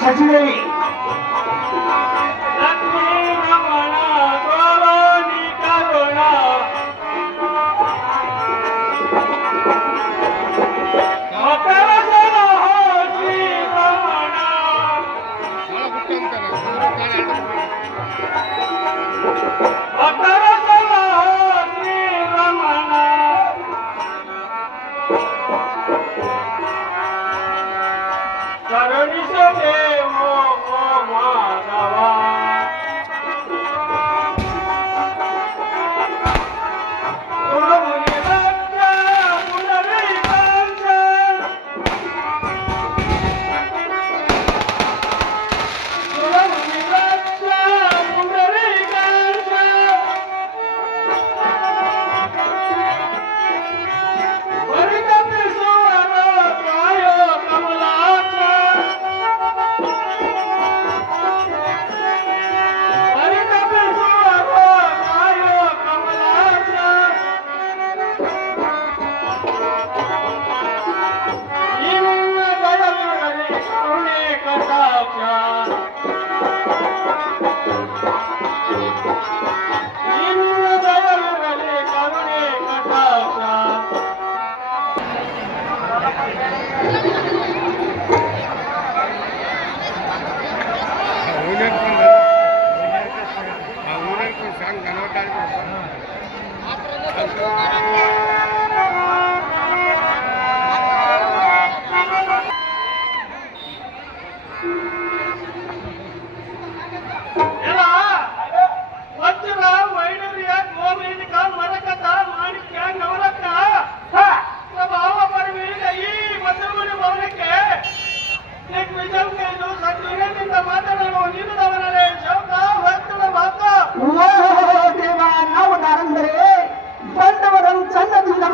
ಶಚಿದೇವಿ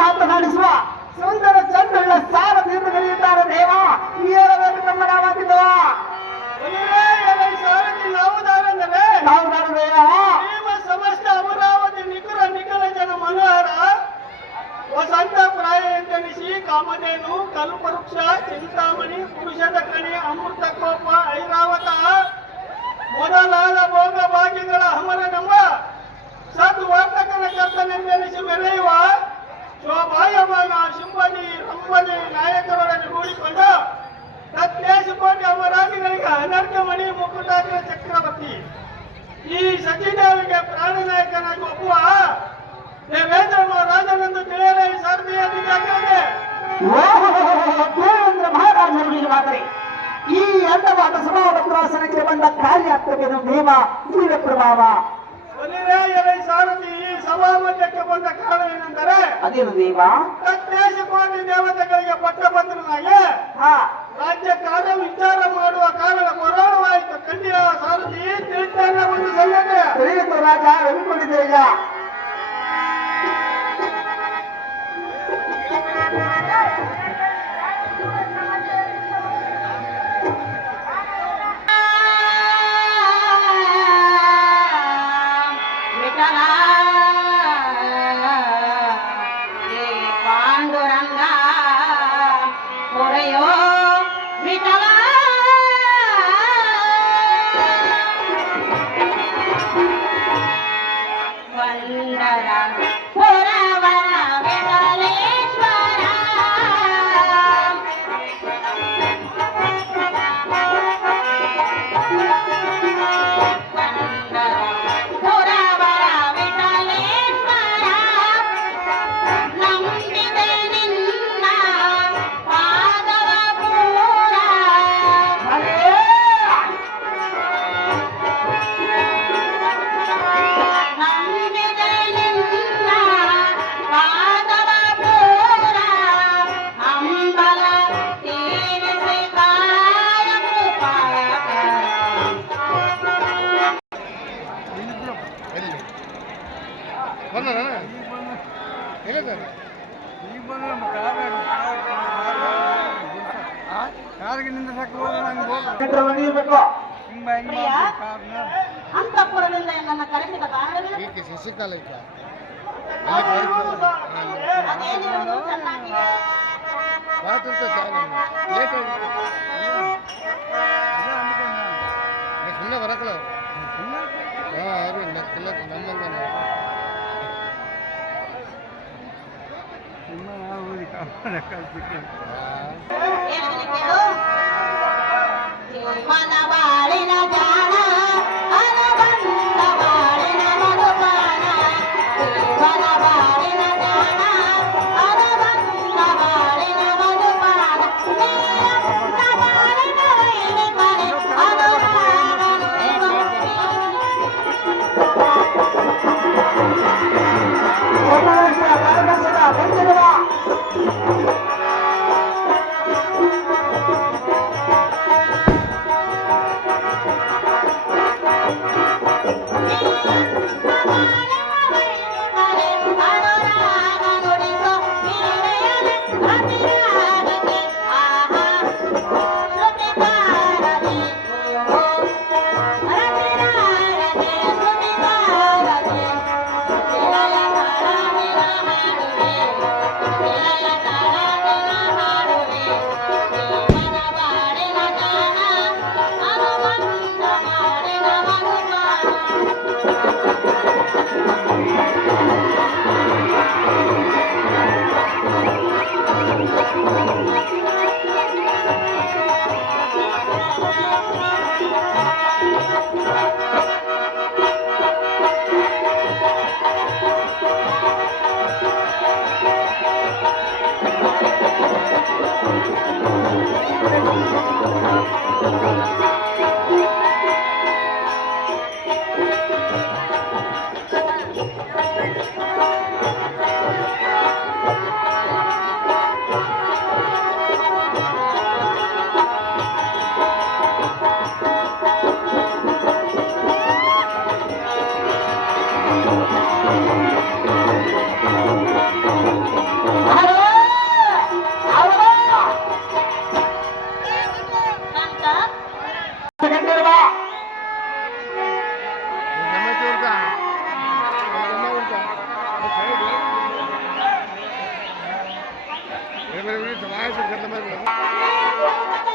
ಮಾತನಾಡಿಸುವ ಸುಂದರ ಚಂದ್ರಗಳ ಸಾರದಿಂದ ನಡೆಯುತ್ತಾರೆ ದೇವ ಹೇಳಬೇಕು ನಮ್ಮ ನಾವಾಗಿದ್ದವ ಸಮಸ್ತ ಅಮರಾವತಿ ನಿಖರ ಜನ ಮನೋಹರ ವಸಂತ ಪ್ರಾಯ ಎಂದೆನಿಸಿ ಕಾಮಧೇನು ಕಲ್ಪವೃಕ್ಷ ಚಿಂತಾಮಣಿ ಪುರುಷದ ಕಣಿ ಅಮೃತ ಕೋಪ ಐರಾವತ ಮೊದಲಾದ ಭೋಗ ಭಾಗ್ಯಗಳ ಅಮರ ನಮ್ಮ ಸದ್ವರ್ತಕನ ಕರ್ತನೆಂದೆನಿಸಿ ಮೆರೆಯುವ ಶೋಭಾಯಮಾನ ಶುಂಭನಿ ರಂಭನಿ ನಾಯಕರೊಡನೆ ಕೂಡಿಕೊಂಡು ಸತ್ಯೇಶಕೋಟಿ ಅಮರಾದಿಗಳಿಗೆ ಅನರ್ಘಮಣಿ ಮುಕುಟಾಗ್ರ ಚಕ್ರವರ್ತಿ ಈ ಸಚಿದೇವಿಗೆ ಪ್ರಾಣನಾಯಕನಾಗಿ ಒಪ್ಪುವ ದೇವೇಂದ್ರ ರಾಜನೆಂದು ತಿಳಿಯಲೇ ಸಾರಥಿಯಾಗಿದ್ದಾಗಿದೆ. ದೇವೇಂದ್ರ ಮಹಾರಾಜರಿಗೆ ಮಾತ್ರೆ ಈ ಅಂದವಾದ ಸಭಾವಕ್ರಾಸನಕ್ಕೆ ಬಂದ ಕಾರ್ಯಾತ್ಮಕ ನೇಮ ನೀವೇ ಪ್ರಭಾವ ಸಾರಥಿ ಈ ಸಭಾಮಧ್ಯಕ್ಕೆ ಬಂದ ಕಾರಣ ಏನೆಂದರೆ ಅದೇನು ದೇವ ಸತ್ಯೇಶಕೋಟಿ ದೇವತೆಗಳಿಗೆ ಪಟ್ಟಭದ್ರನಾಗಿ ರಾಜ್ಯ ಕಾರ್ಯ ವಿಚಾರ ಮಾಡುವ ಕಾರಣ ಕೊರೋಣವಾಯಿತು ಕನ್ಯಾ ಸಾರಥಿ ತಿಳಿತಾನೆ ಒಂದು ಸಂಗತಿ ತಿಳಿಯಿತು ರಾಜ ಹೇಳಿಕೊಂಡಿದ್ದೆ ಈಗ ಅಂತಃಪುರದಿಂದ ನನ್ನ ಕರೆಸಿದ ಕಾರಣವೇ ಶಶಿಕಾಲ ಲೇಟ್ ಮನ ಬಾಳಿನ ಜಾಣ ಅನಬಂಧ ಬಾಳಿನ ಮಧುಪಾನ ಮನ ಬಾಳಿನ ಜಾಣ ಅನಬಂಧ ಬಾಳಿನ ಮಧುಪಾನ ಬಾಳಿನ ವೈರಿ ಮನೆ Gracias.